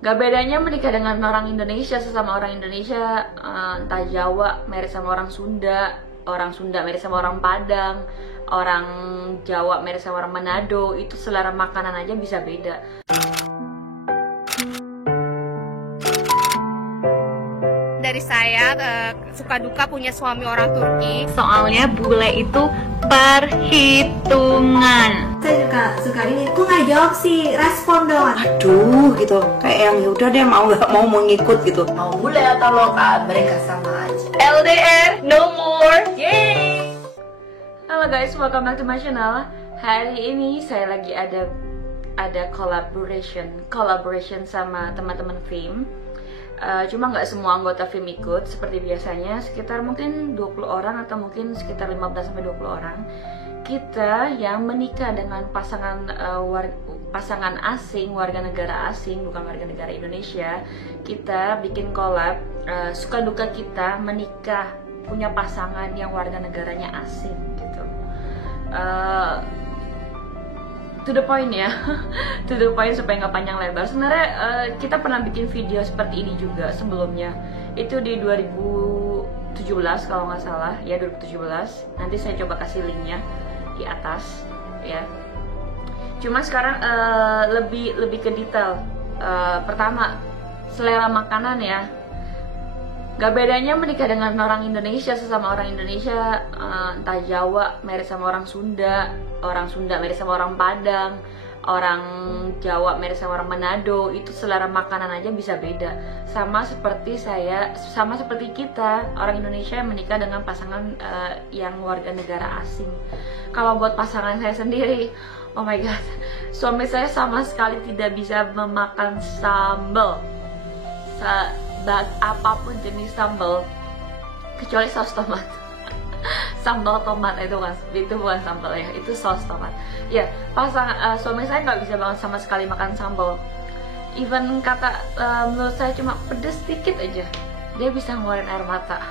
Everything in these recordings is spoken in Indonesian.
Gak bedanya menikah dengan orang Indonesia, sesama orang Indonesia, entah Jawa married sama orang Sunda married sama orang Padang, orang Jawa married sama orang Manado, itu selera makanan aja bisa beda. Dari saya suka duka punya suami orang Turki. Soalnya bule itu perhitungan. Saya suka ini, kok nggak jawab sih, respon dong. Aduh gitu, kayak yang yaudah deh mau nggak mau ngikut gitu. Mau bule atau lokal, mereka sama aja. LDR no more, yay! Halo guys, welcome back to my channel. Hari ini saya lagi ada collaboration sama teman-teman FIM. Cuma nggak semua anggota FIM ikut seperti biasanya, sekitar mungkin 20 orang atau mungkin sekitar 15-20 orang. Kita yang menikah dengan pasangan asing, warga negara asing, bukan warga negara Indonesia, kita bikin collab suka duka kita menikah punya pasangan yang warga negaranya asing gitu. To the point ya, to the point supaya nggak panjang lebar. Sebenarnya kita pernah bikin video seperti ini juga sebelumnya. Itu di 2017 kalau nggak salah, ya 2017. Nanti saya coba kasih linknya di atas, ya. Cuma sekarang lebih ke detail. Pertama, selera makanan ya. Gak bedanya menikah dengan orang Indonesia, sesama orang Indonesia, entah Jawa married sama orang Sunda married sama orang Padang, orang Jawa married sama orang Manado, itu selera makanan aja bisa beda. Sama seperti kita orang Indonesia yang menikah dengan pasangan yang warga negara asing. Kalau buat pasangan saya sendiri, oh my god, suami saya sama sekali tidak bisa memakan sambal, apapun jenis sambal kecuali saus tomat. Sambal tomat itu bukan sambal ya, itu saus tomat ya. Suami saya nggak bisa banget sama sekali makan sambal. Even menurut saya cuma pedes sedikit aja dia bisa ngeluarin air mata.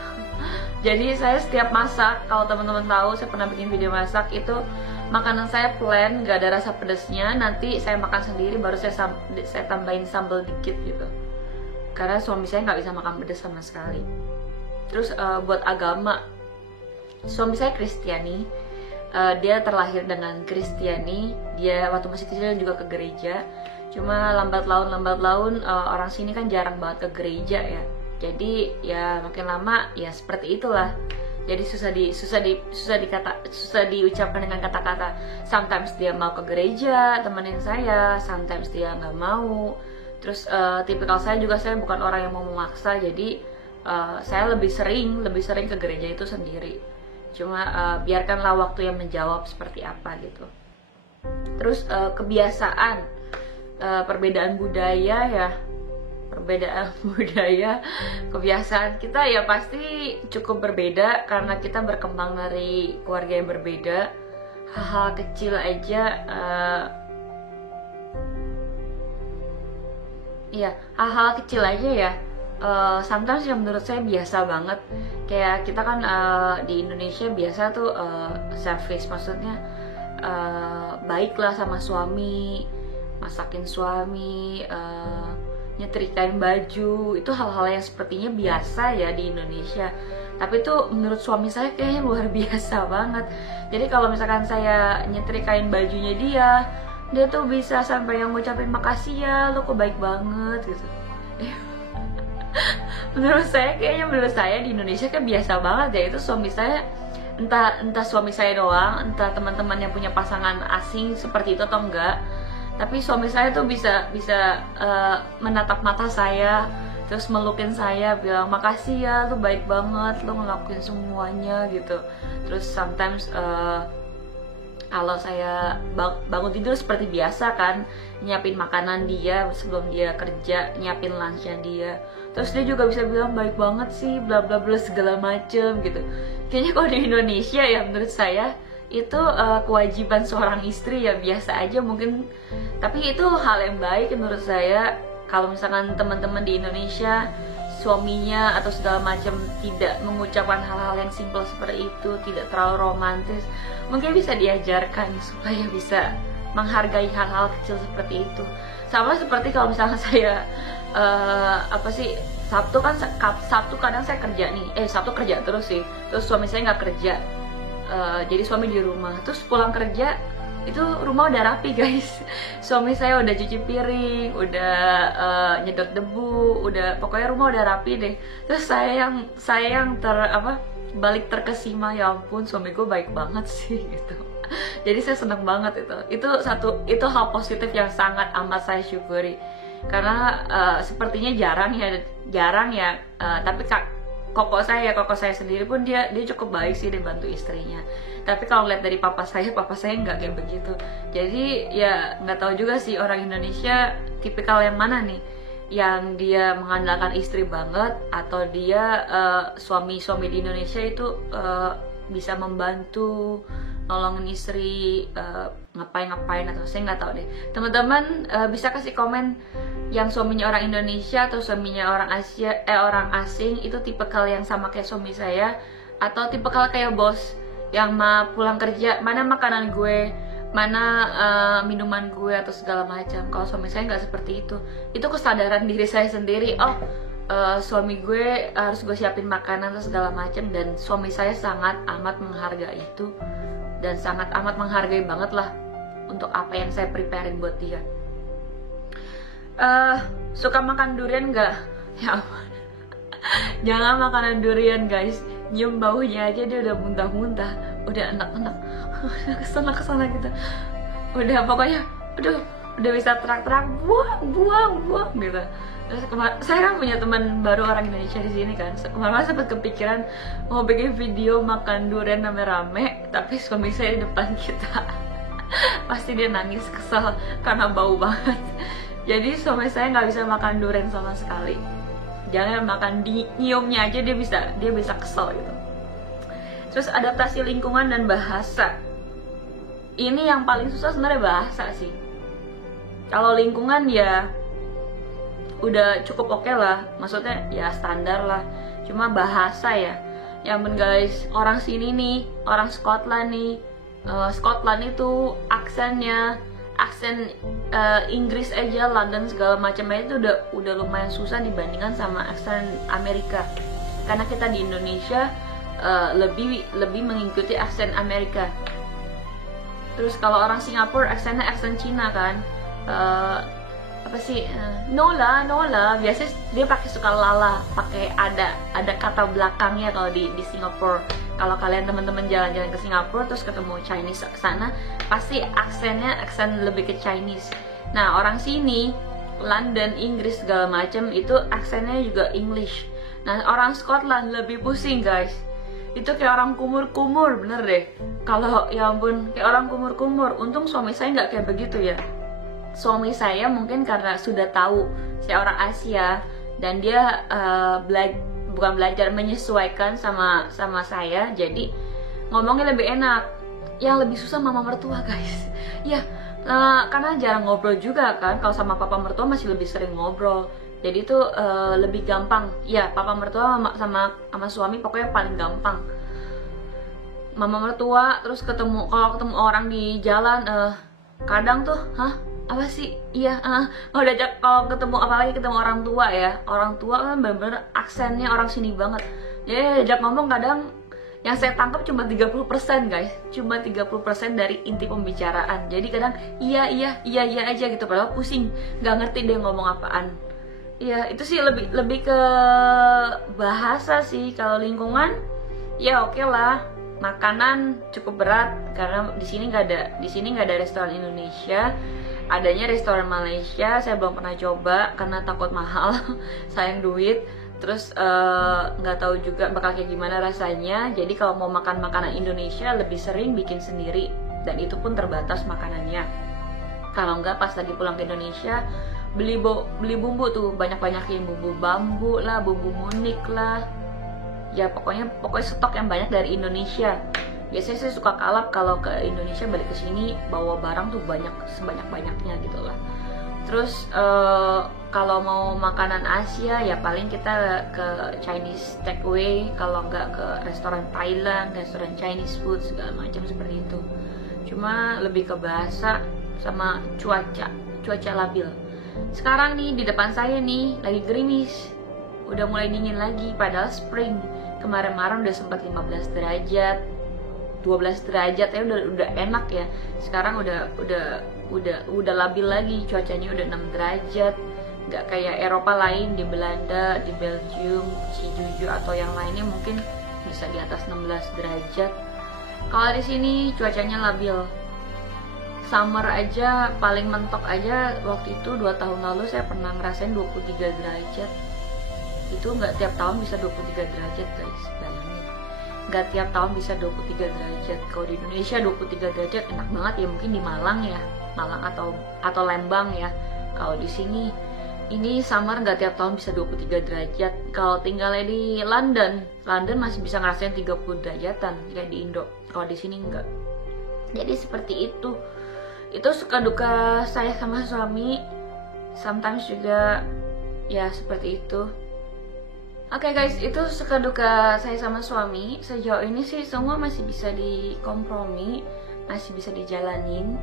Jadi saya setiap masak, kalau teman-teman tahu saya pernah bikin video masak, itu makanan saya plain, nggak ada rasa pedesnya. Nanti saya makan sendiri, baru saya tambahin sambal dikit gitu, karena suami saya nggak bisa makan pedas sama sekali. Terus buat agama, suami saya Kristiani, dia terlahir dengan Kristiani. Dia waktu masih kecil juga ke gereja. Cuma lambat laun orang sini kan jarang banget ke gereja ya. Jadi ya makin lama ya seperti itulah. Jadi susah diucapkan dengan kata-kata. Sometimes dia mau ke gereja temenin saya, sometimes dia nggak mau. Terus tipikal saya bukan orang yang mau memaksa. Jadi saya lebih sering ke gereja itu sendiri. Cuma biarkanlah waktu yang menjawab seperti apa gitu. Terus kebiasaan, perbedaan budaya, kebiasaan kita ya pasti cukup berbeda karena kita berkembang dari keluarga yang berbeda. Hal-hal kecil aja ya, sometimes yang menurut saya biasa banget. Kayak kita kan di Indonesia biasa tuh service, maksudnya baiklah sama suami, masakin suami, nyetrikain baju, itu hal-hal yang sepertinya biasa ya di Indonesia. Tapi itu menurut suami saya kayaknya luar biasa banget. Jadi kalau misalkan saya nyetrikain bajunya dia tuh bisa sampai yang ngucapin makasih ya, lo kok baik banget gitu. Menurut saya di Indonesia kan biasa banget ya. Itu suami saya, entah suami saya doang, entah teman-teman yang punya pasangan asing seperti itu atau enggak, tapi suami saya tuh bisa menatap mata saya, terus melukin saya, bilang makasih ya, lu baik banget, lu ngelakuin semuanya gitu. Terus sometimes kalau saya bangun tidur seperti biasa kan, nyiapin makanan dia sebelum dia kerja, nyiapin lunchnya dia. Terus dia juga bisa bilang baik banget sih, bla bla bla segala macem gitu. Kayaknya kalau di Indonesia ya menurut saya itu kewajiban seorang istri ya biasa aja mungkin. Tapi itu hal yang baik menurut saya. Kalau misalkan teman-teman di Indonesia suaminya atau segala macam tidak mengucapkan hal-hal yang simpel seperti itu, tidak terlalu romantis, mungkin bisa diajarkan supaya bisa menghargai hal-hal kecil seperti itu. Sama seperti kalau misalnya saya apa sih, Sabtu kadang saya kerja nih, Sabtu kerja terus sih, terus suami saya nggak kerja, jadi suami di rumah, terus pulang kerja itu rumah udah rapi guys. Suami saya udah cuci piring, udah nyedot debu, pokoknya rumah udah rapi deh. Terus saya yang balik terkesima, ya ampun suamiku baik banget sih gitu. Jadi saya seneng banget itu hal positif yang sangat amat saya syukuri, karena sepertinya jarang ya, tapi koko saya sendiri pun dia cukup baik sih, dia bantu istrinya. Tapi kalau lihat dari papa saya nggak kayak begitu. Jadi ya nggak tahu juga sih orang Indonesia tipikal yang mana nih, yang dia mengandalkan istri banget, atau dia suami-suami di Indonesia itu bisa membantu nolongin istri ngapain, atau saya nggak tahu deh. Teman-teman bisa kasih komen yang suaminya orang Indonesia atau suaminya orang orang asing itu tipikal yang sama kayak suami saya, atau tipikal kayak bos yang pulang kerja, mana makanan gue, mana minuman gue atau segala macam. Kalau suami saya nggak seperti itu kesadaran diri saya sendiri. Suami gue harus gue siapin makanan atau segala macam, dan suami saya sangat amat menghargai itu, dan sangat amat menghargai banget lah untuk apa yang saya preparein buat dia. Suka makan durian nggak? Ya ampun. Jangan makanan durian guys, nyium baunya aja dia udah muntah-muntah, udah enak-enak, kesana gitu, udah pokoknya udah bisa terak-terak buang gitu. Terus saya kan punya teman baru orang Indonesia di sini kan, kemarin sempat kepikiran mau bikin video makan durian rame-rame, tapi suami saya di depan kita pasti dia nangis kesel karena bau banget. Jadi suami saya nggak bisa makan durian sama sekali. Jangan makan, nyiumnya aja dia bisa kesel gitu. Terus adaptasi lingkungan dan bahasa. Ini yang paling susah sebenarnya bahasa sih. Kalau lingkungan ya udah cukup oke lah, maksudnya ya standar lah. Cuma bahasa ya, yang guys, orang sini nih, orang Scotland nih, Scotland itu aksen Inggris aja, London segala macamnya itu udah lumayan susah dibandingkan sama aksen Amerika. Karena kita di Indonesia lebih mengikuti aksen Amerika. Terus kalau orang Singapura aksennya aksen Cina kan, Nola, biasanya dia suka lala, pakai ada kata belakangnya kalau di Singapura. Kalau kalian teman-teman jalan-jalan ke Singapura terus ketemu Chinese sana, pasti aksen lebih ke Chinese. Nah orang sini, London, Inggris segala macam itu aksennya juga English. Nah orang Scotland lebih pusing guys, itu kayak orang kumur-kumur, bener deh. Kalau ya ampun, kayak orang kumur-kumur. Untung suami saya nggak kayak begitu ya. Suami saya mungkin karena sudah tahu saya orang Asia, dan dia bukan belajar, menyesuaikan sama saya, jadi ngomongnya lebih enak. Yang lebih susah mama mertua guys. Ya karena jarang ngobrol juga kan. Kalau sama papa mertua masih lebih sering ngobrol, jadi itu lebih gampang. Ya papa mertua sama suami pokoknya paling gampang. Mama mertua terus kalau ketemu orang di jalan, kadang tuh apa sih, kalau diajak, kalau apalagi ketemu orang tua ya, orang tua kan bener-bener aksennya orang sini banget. Jadi diajak ngomong kadang yang saya tangkap cuma 30% guys, cuma 30% dari inti pembicaraan. Jadi kadang iya aja gitu, padahal pusing, nggak ngerti dia ngomong apaan. Ya itu sih lebih ke bahasa sih. Kalau lingkungan ya oke lah, makanan cukup berat karena di sini nggak ada restoran Indonesia. Adanya restoran Malaysia, saya belum pernah coba karena takut mahal, sayang duit. Terus nggak tahu juga bakal kayak gimana rasanya. Jadi kalau mau makan makanan Indonesia lebih sering bikin sendiri, dan itu pun terbatas makanannya. Kalau nggak pas lagi pulang ke Indonesia beli bumbu tuh, banyak-banyakin bumbu bambu lah, bumbu munik lah. Ya pokoknya stok yang banyak dari Indonesia. Biasanya saya suka kalap kalau ke Indonesia, balik ke sini bawa barang tuh sebanyak-banyaknya gitu lah. Terus kalau mau makanan Asia ya paling kita ke Chinese takeaway, kalau nggak ke restoran Thailand, restoran Chinese food segala macam seperti itu. Cuma lebih ke bahasa sama cuaca labil. Sekarang nih di depan saya nih lagi gerimis, udah mulai dingin lagi, padahal spring. Kemarin-kemarin udah sempat 15 derajat, 12 derajat ya, udah enak ya. Sekarang udah labil lagi, cuacanya udah 6 derajat. Nggak kayak Eropa lain, di Belanda, di Belgium, Cijuju atau yang lainnya mungkin bisa di atas 16 derajat. Kalau di sini cuacanya labil. Summer aja, paling mentok aja waktu itu 2 tahun lalu saya pernah ngerasain 23 derajat. Itu nggak tiap tahun bisa 23 derajat guys, bayangin. Nggak tiap tahun bisa 23 derajat. Kalau di Indonesia 23 derajat enak banget ya, mungkin di Malang ya, Malang atau Lembang ya. Kalau di sini ini summer nggak tiap tahun bisa 23 derajat. Kalau tinggalnya di London masih bisa ngerasain 30 derajatan kayak di Indo. Kalau di sini enggak. Jadi seperti itu. Itu suka duka saya sama suami. Sometimes juga ya seperti itu. Oke guys, itu suka duka saya sama suami. Sejauh ini sih semua masih bisa dikompromi, masih bisa dijalanin.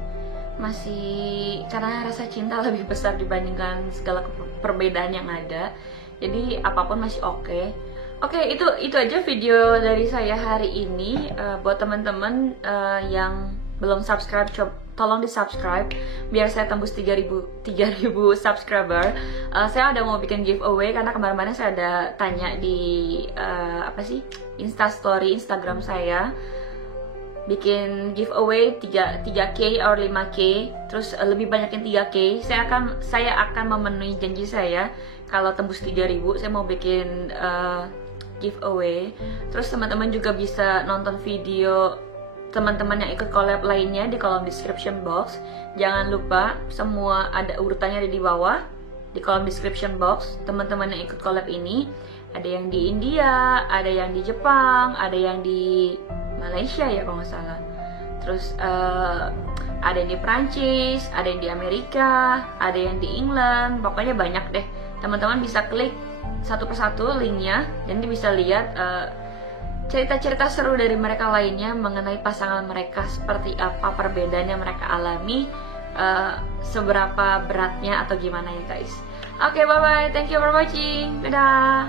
Masih karena rasa cinta lebih besar dibandingkan segala perbedaan yang ada. Jadi apapun masih oke. Oke, itu aja video dari saya hari ini. Buat teman-teman yang belum subscribe, tolong di subscribe biar saya tembus 3000 subscriber. Saya udah mau bikin giveaway karena kemarin-kemarin saya ada tanya di Instastory Instagram saya, bikin giveaway 3K or 5K, terus lebih banyakin 3K. Saya akan memenuhi janji saya. Kalau tembus 3000 saya mau bikin giveaway. Terus teman-teman juga bisa nonton video teman-teman yang ikut collab lainnya di kolom description box. Jangan lupa, semua ada urutannya ada di bawah di kolom description box. Teman-teman yang ikut collab ini ada yang di India, ada yang di Jepang, ada yang di Malaysia ya kalau nggak salah. Terus ada yang di Prancis, ada yang di Amerika, ada yang di England. Pokoknya banyak deh. Teman-teman bisa klik satu persatu linknya, dan bisa lihat cerita-cerita seru dari mereka lainnya mengenai pasangan mereka, seperti apa perbedaan yang mereka alami, seberapa beratnya atau gimana ya guys. Oke, bye bye, thank you for watching, dadah.